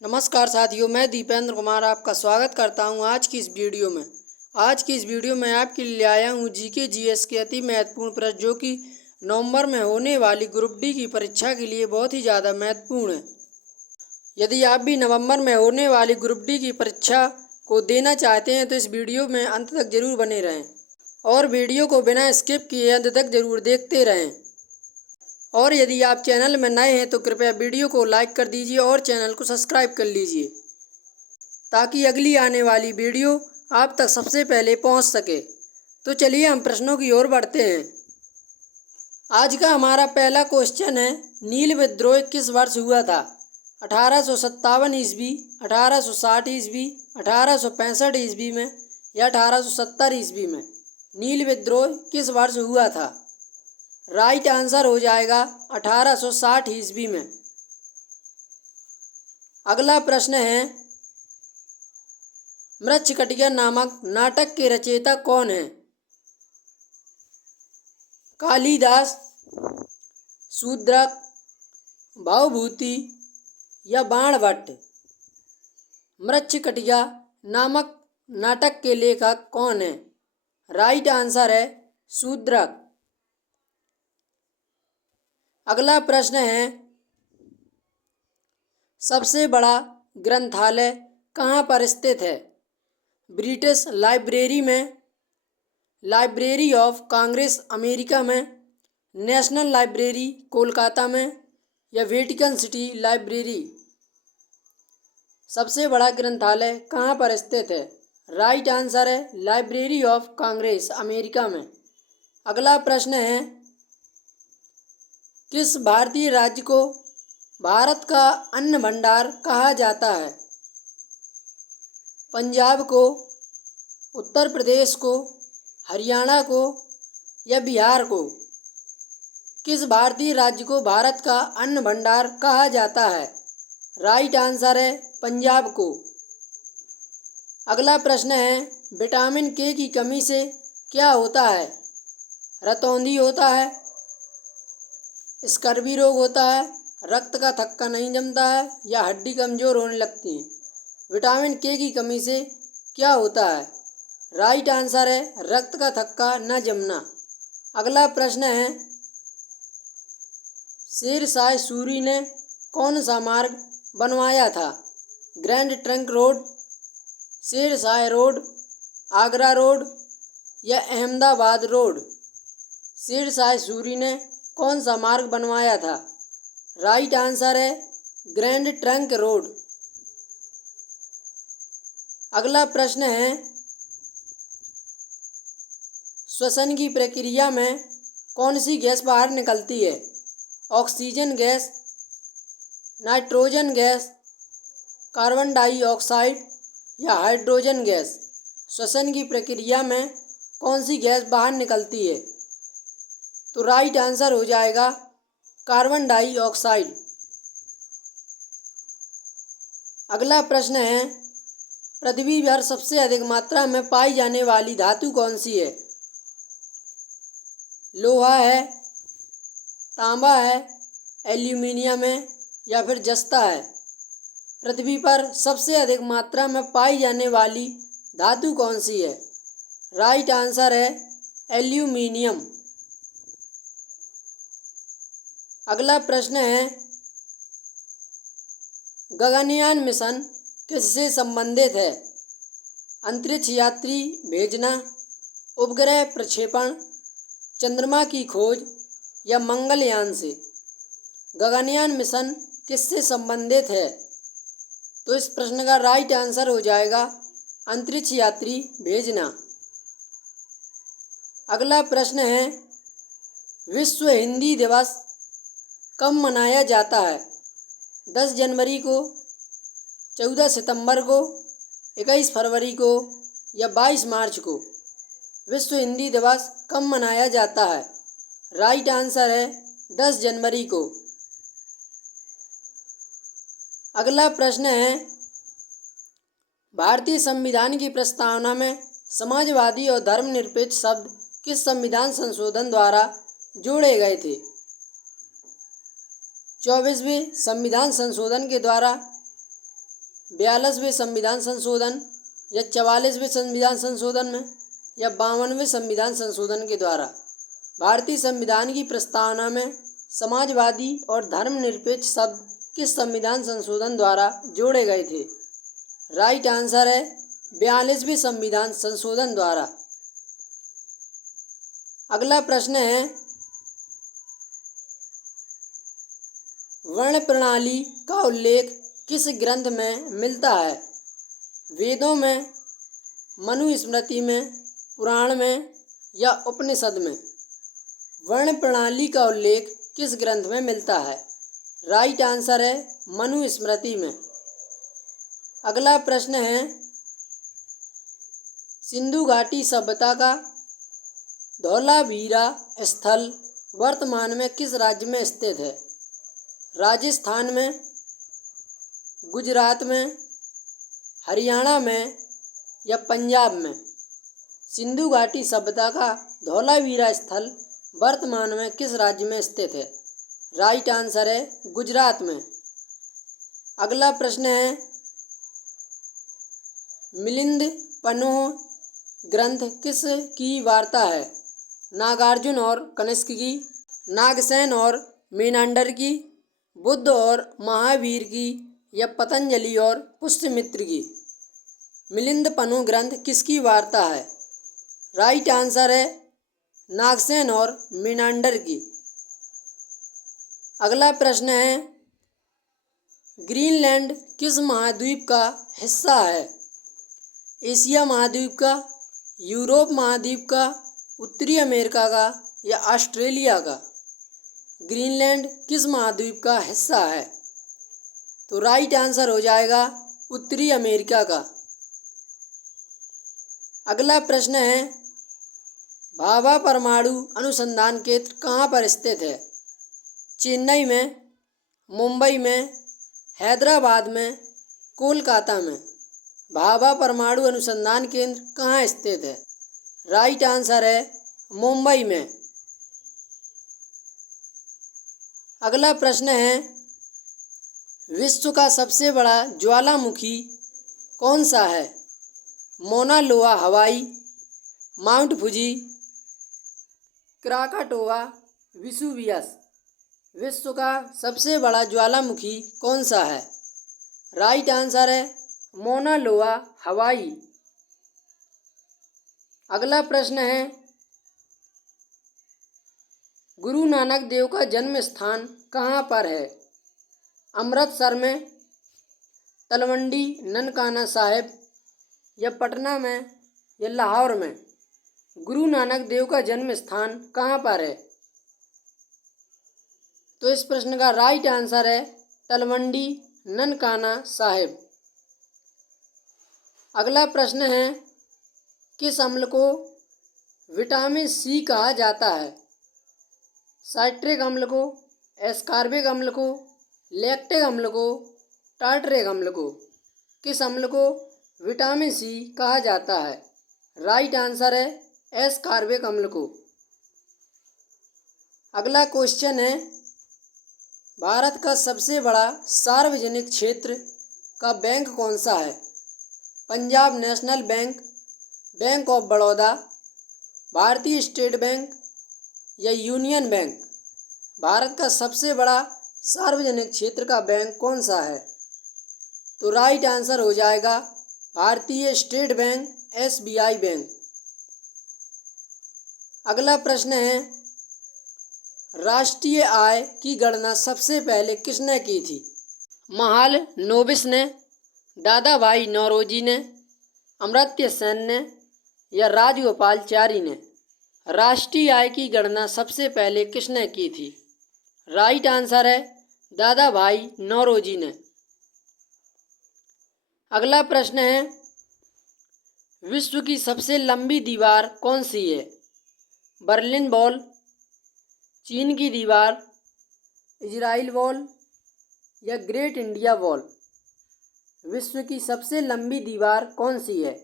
नमस्कार साथियों, मैं दीपेंद्र कुमार आपका स्वागत करता हूं आज की इस वीडियो में। आज की इस वीडियो में आपके लिए आया हूं जीके जीएस के अति महत्वपूर्ण प्रश्न जो कि नवंबर में होने वाली ग्रुप डी की परीक्षा के लिए बहुत ही ज़्यादा महत्वपूर्ण है। यदि आप भी नवंबर में होने वाली ग्रुप डी की परीक्षा को देना चाहते हैं तो इस वीडियो में अंत तक जरूर बने रहें और वीडियो को बिना स्किप किए अंत तक जरूर देखते रहें। और यदि आप चैनल में नए हैं तो कृपया वीडियो को लाइक कर दीजिए और चैनल को सब्सक्राइब कर लीजिए ताकि अगली आने वाली वीडियो आप तक सबसे पहले पहुंच सके। तो चलिए हम प्रश्नों की ओर बढ़ते हैं। आज का हमारा पहला क्वेश्चन है, नील विद्रोह किस वर्ष हुआ था? 1857 ईस्वी, 1860 ईस्वी, 1865 ईस्वी में या 1870 ईस्वी में? नील विद्रोह किस वर्ष हुआ था? राइट आंसर हो जाएगा 1860 ईस्वी में। अगला प्रश्न है, मृच्छकटिया नामक नाटक के रचयिता कौन है? कालिदास, शूद्रक, भवभूति या बाणभट्ट? मृच्छकटिया नामक नाटक के लेखक कौन है? राइट आंसर है शूद्रक। अगला प्रश्न है, सबसे बड़ा ग्रंथालय कहाँ पर स्थित है? ब्रिटिश लाइब्रेरी में, लाइब्रेरी ऑफ कांग्रेस अमेरिका में, नेशनल लाइब्रेरी कोलकाता में या वेटिकन सिटी लाइब्रेरी? सबसे बड़ा ग्रंथालय कहाँ पर स्थित है? राइट आंसर है लाइब्रेरी ऑफ कांग्रेस अमेरिका में। अगला प्रश्न है, किस भारतीय राज्य को भारत का अन्न भंडार कहा जाता है? पंजाब को, उत्तर प्रदेश को, हरियाणा को या बिहार को? किस भारतीय राज्य को भारत का अन्न भंडार कहा जाता है? राइट आंसर है पंजाब को। अगला प्रश्न है, विटामिन के की कमी से क्या होता है? रतौंधी होता है, स्कर्वी रोग होता है, रक्त का थक्का नहीं जमता है या हड्डी कमजोर होने लगती है? विटामिन के की कमी से क्या होता है? राइट आंसर है रक्त का थक्का न जमना। अगला प्रश्न है, शेरशाह सूरी ने कौन सा मार्ग बनवाया था? Grand trunk road, Shershah road, Agra road या अहमदाबाद रोड? शेरशाह सूरी ने कौन सा मार्ग बनवाया था? राइट आंसर है ग्रैंड ट्रंक रोड। अगला प्रश्न है, श्वसन की प्रक्रिया में कौन सी गैस बाहर निकलती है? Oxygen gas, nitrogen gas, carbon dioxide या हाइड्रोजन गैस? श्वसन की प्रक्रिया में कौन सी गैस बाहर निकलती है? तो राइट आंसर हो जाएगा कार्बन डाइऑक्साइड। अगला प्रश्न है, पृथ्वी पर सबसे अधिक मात्रा में पाई जाने वाली धातु कौन सी है? लोहा है, तांबा है, एल्यूमिनियम है या फिर जस्ता है? पृथ्वी पर सबसे अधिक मात्रा में पाई जाने वाली धातु कौन सी है? राइट आंसर है एल्यूमिनियम। अगला प्रश्न है, गगनयान मिशन किससे संबंधित है? अंतरिक्ष यात्री भेजना, उपग्रह प्रक्षेपण, चंद्रमा की खोज या मंगलयान से? गगनयान मिशन किससे संबंधित है? तो इस प्रश्न का राइट आंसर हो जाएगा अंतरिक्ष यात्री भेजना। अगला प्रश्न है, विश्व हिंदी दिवस कब मनाया जाता है? 10 जनवरी को, 14 सितंबर को, 21 फरवरी को या 22 मार्च को? विश्व हिंदी दिवस कब मनाया जाता है? राइट आंसर है 10 जनवरी को। अगला प्रश्न है, भारतीय संविधान की प्रस्तावना में समाजवादी और धर्मनिरपेक्ष शब्द किस संविधान संशोधन द्वारा जोड़े गए थे? 24वें संविधान संशोधन के द्वारा, 42वें संविधान संशोधन या 44वें संविधान संशोधन में या 52वें संविधान संशोधन के द्वारा। भारतीय संविधान की प्रस्तावना में समाजवादी और धर्मनिरपेक्ष शब्द किस संविधान संशोधन द्वारा जोड़े गए थे? राइट आंसर है 42वें संविधान संशोधन द्वारा। अगला प्रश्न है, वर्ण प्रणाली का उल्लेख किस ग्रंथ में मिलता है? वेदों में, मनुस्मृति में, पुराण में या उपनिषद में? वर्ण प्रणाली का उल्लेख किस ग्रंथ में मिलता है? राइट आंसर है मनुस्मृति में। अगला प्रश्न है, सिंधु घाटी सभ्यता का धौलावीरा स्थल वर्तमान में किस राज्य में स्थित है? राजस्थान में, गुजरात में, हरियाणा में या पंजाब में? सिंधु घाटी सभ्यता का धौलावीरा स्थल वर्तमान में किस राज्य में स्थित है? राइट आंसर है गुजरात में। अगला प्रश्न है, मिलिंद पन्ह ग्रंथ किस की वार्ता है? नागार्जुन और कनिष्क की, नागसेन और मेनांडर की, बुद्ध और महावीर की या पतंजलि और पुष्यमित्र की? मिलिंद पन्ह ग्रंथ किसकी वार्ता है? राइट आंसर है नागसेन और मेनांडर की। अगला प्रश्न है, ग्रीनलैंड किस महाद्वीप का हिस्सा है? एशिया महाद्वीप का, यूरोप महाद्वीप का, उत्तरी अमेरिका का या ऑस्ट्रेलिया का? ग्रीनलैंड किस महाद्वीप का हिस्सा है? तो राइट आंसर हो जाएगा उत्तरी अमेरिका का। अगला प्रश्न है, भाभा परमाणु अनुसंधान केंद्र कहाँ पर स्थित है? चेन्नई में, मुंबई में, हैदराबाद में, कोलकाता में? भाभा परमाणु अनुसंधान केंद्र कहाँ स्थित है? राइट आंसर है मुंबई में। अगला प्रश्न है, विश्व का सबसे बड़ा ज्वालामुखी कौन सा है? मौना लोआ हवाई, माउंट फुजी, क्राकाटोआ, विसुवियस? विश्व का सबसे बड़ा ज्वालामुखी कौन सा है? राइट आंसर है मौना लोआ हवाई। अगला प्रश्न है, गुरु नानक देव का जन्म स्थान कहाँ पर है? अमृतसर में, तलवंडी ननकाना साहिब या पटना में या लाहौर में? गुरु नानक देव का जन्म स्थान कहाँ पर है? तो इस प्रश्न का राइट आंसर है तलवंडी ननकाना साहिब। अगला प्रश्न है, किस अम्ल को विटामिन सी कहा जाता है? साइट्रिक अम्ल को, एस्कॉर्बिक अम्ल को, लैक्टिक अम्ल को, टार्टरिक अम्ल को? किस अम्ल को विटामिन सी कहा जाता है? राइट आंसर है एस्कॉर्बिक अम्ल को। अगला क्वेश्चन है, भारत का सबसे बड़ा सार्वजनिक क्षेत्र का बैंक कौन सा है? Punjab national bank, bank of Baroda, भारतीय स्टेट बैंक या यूनियन बैंक? भारत का सबसे बड़ा सार्वजनिक क्षेत्र का बैंक कौन सा है? तो राइट आंसर हो जाएगा भारतीय स्टेट बैंक, SBI बैंक। अगला प्रश्न है, राष्ट्रीय आय की गणना सबसे पहले किसने की थी? महालनोबिस ने, दादा भाई नौरोजी ने, अमर्त्य सेन ने या राजगोपालाचारी ने? राष्ट्रीय आय की गणना सबसे पहले किसने की थी? राइट आंसर है दादा भाई नौरोजी ने। अगला प्रश्न है, विश्व की सबसे लंबी दीवार कौन सी है? बर्लिन वॉल, चीन की दीवार, इजराइल वॉल या ग्रेट इंडिया वॉल? विश्व की सबसे लंबी दीवार कौन सी है?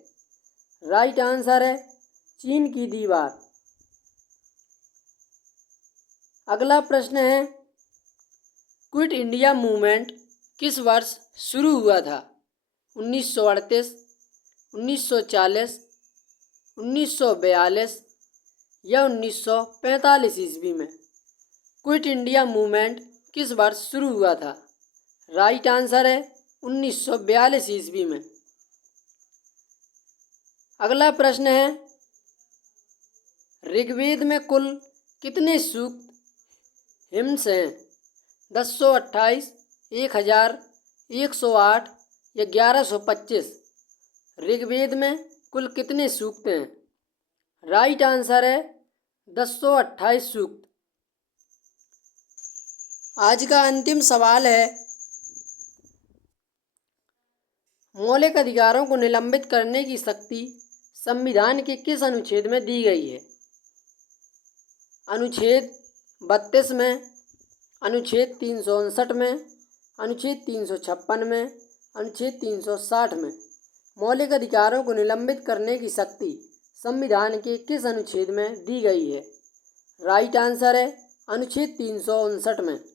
राइट आंसर है चीन की दीवार। अगला प्रश्न है, क्विट इंडिया मूवमेंट किस वर्ष शुरू हुआ था? 1938, 1940, 1942 या 1945 ईस्वी में। क्विट इंडिया मूवमेंट किस वर्ष शुरू हुआ था? राइट आंसर है 1942 ईस्वी में। अगला प्रश्न है, ऋग्वेद में कुल कितने सूक्त हिम्स हैं? 1028, 1000, 108 या 1125? ऋग्वेद में कुल कितने सूक्त हैं? राइट आंसर है 1028 सूक्त। आज का अंतिम सवाल है, मौलिक अधिकारों को निलंबित करने की शक्ति संविधान के किस अनुच्छेद में दी गई है? अनुच्छेद 32 में, अनुच्छेद 359 में, अनुच्छेद 356 में, अनुच्छेद 360 में। मौलिक अधिकारों को निलंबित करने की शक्ति संविधान के किस अनुच्छेद में दी गई है? राइट आंसर है अनुच्छेद 359 में।